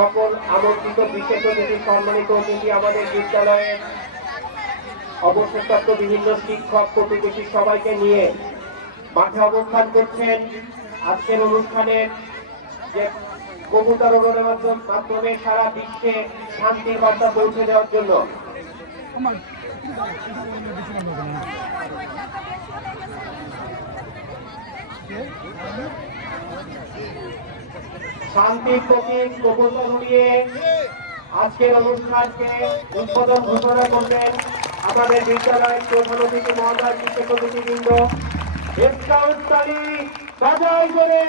সকল আমন্ত্রিত বিশেষ অতিথি সম্মানিত অতিথি আমাদের বিদ্যালয়ের অবসরপ্রাপ্ত বিভিন্ন শিক্ষক, প্রতিবেশী সবাইকে নিয়ে মাঠে অবস্থান করছেন। আজকের অনুষ্ঠানের যে কবুতর উড়ানোর মাধ্যমে সারা বিশ্বে শান্তির বার্তা পৌঁছে দেওয়ার জন্য। শান্তির প্রতীক কবুতর উড়িয়ে আজকের অনুষ্ঠানকে উদ্বোধন ঘোষণা করবেন আমাদের বিদ্যালয়ের অতিথি মহোদয় শিক্ষক অতিথিবৃন্দ স্কাউট তালি বাজাই করে।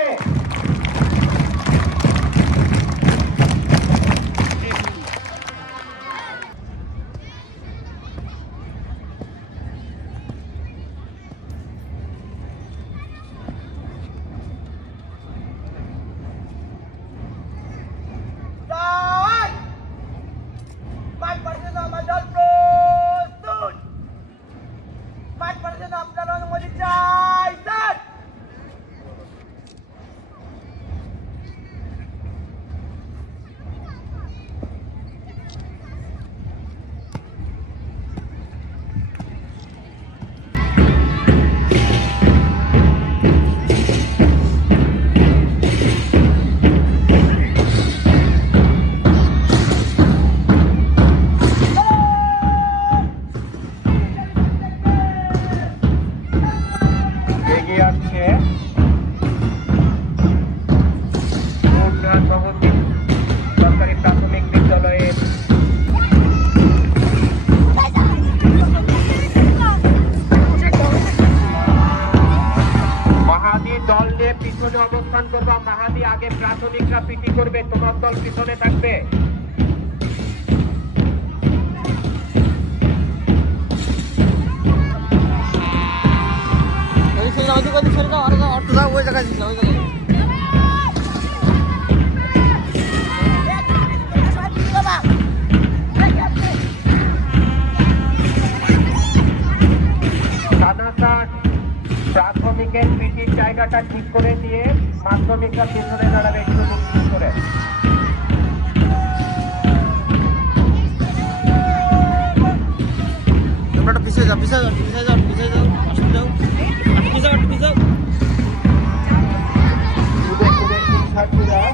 পিটি করবে? তোমার দল পিছনে থাকবে। যাও পিছায় যাও পিছায় যাও পিছায় যাও পাশে যাও। আটকে যাও আটকে যাও।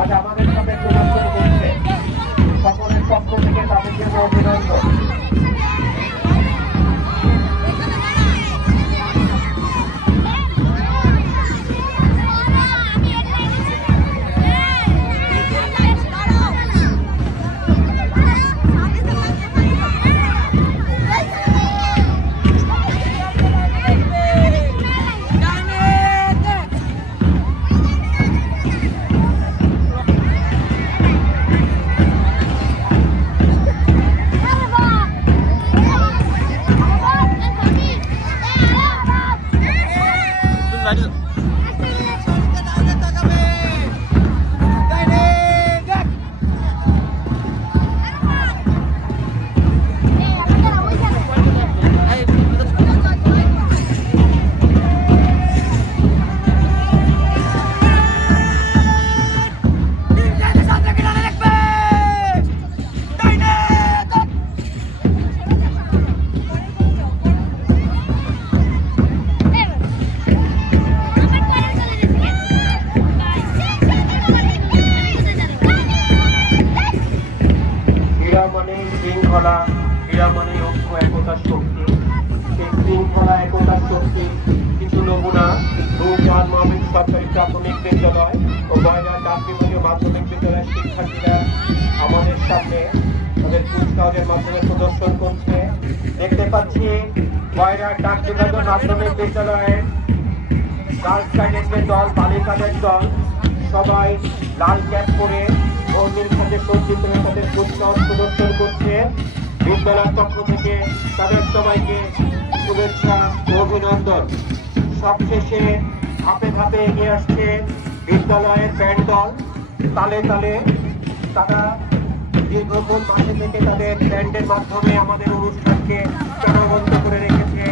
আজ আমাদের সাথে সকলের পক্ষ থেকে তাদেরকে অভিনন্দন। শৃঙ্খলা ক্রীড়া মানে ঐক্য, একতার শক্তি, সেই শৃঙ্খলা, একতার শক্তি, কিছু নমুনা রূপজান মাহমুদ সরকারি প্রাথমিক বিদ্যালয় ও বয়রা ডাক বিভাগীয় মাধ্যমিক বিদ্যালয়ের শিক্ষার্থীরা আমাদের সামনে তাদের কুচকাওয়াজের মাধ্যমে প্রদর্শন করছে। দেখতে পাচ্ছি বয়রা ডাক বিভাগীয় মাধ্যমিক বিদ্যালয়ের গার্লস গাইডেন্সের দল, বালিকাদের দল, সবাই লাল ক্যাপ পরে কর্মীর সাথে সজ্জিত হয়ে তাদের কুচকাওয়াজ প্রদর্শন করছে। বিদ্যালয়ের পক্ষ থেকে তাদের সবাইকে শুভেচ্ছা ও অভিনন্দন। সবশেষে ধাপে ধাপে এগিয়ে আসছে বিদ্যালয়ের ব্যান্ড দল। তালে তালে তারা দীর্ঘক্ষণ মাঠে থেকে তাদের ব্যান্ডের মাধ্যমে আমাদের অনুষ্ঠানকে প্রাণবন্ত করে রেখেছে।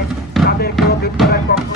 তাদেরকেও বিদ্যালয়ের পক্ষ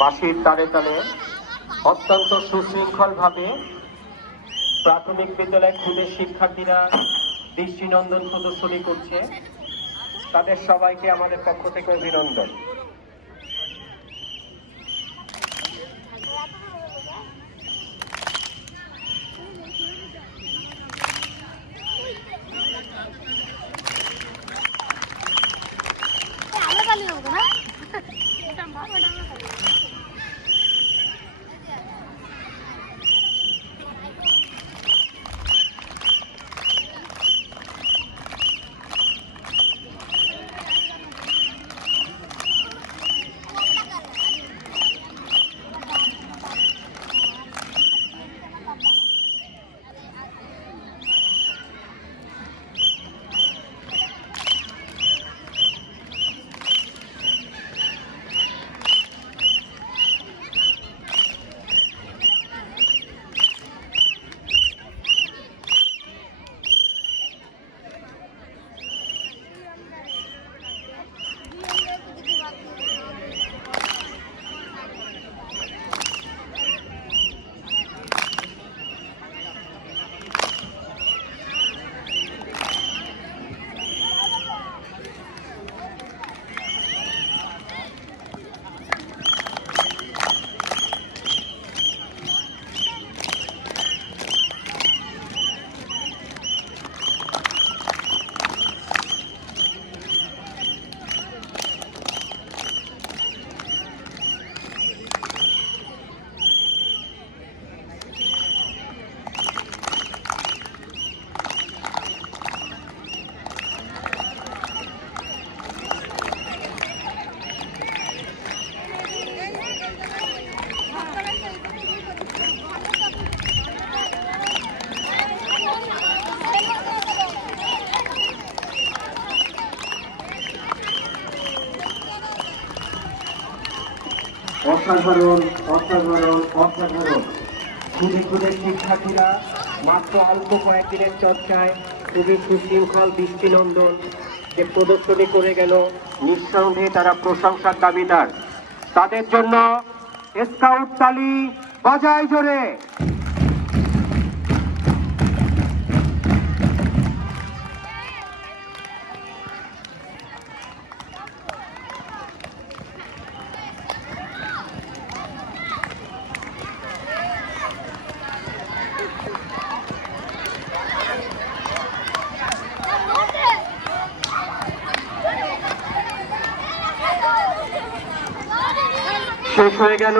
বাঁশির তালে তালে অত্যন্ত সুশৃঙ্খল ভাবে প্রাথমিক বিদ্যালয় খুদের শিক্ষার্থীরা দৃষ্টিনন্দন প্রদর্শনী করছে। তাদের সবাইকে আমাদের পক্ষ থেকে অভিনন্দন। অসাধারণ অসাধারণ অসাধারণ। খুদে খুদে শিক্ষার্থীরা মাত্র অল্প কয়েকদিনের চর্চায় খুবই সুশৃঙ্খল, দৃষ্টিনন্দন যে প্রদর্শনী করে গেল। নিঃসন্দেহে তারা প্রশংসার দাবিদার। তাদের জন্য স্কাউট তালি বাজায় জোরে। শেষ হয়ে গেল।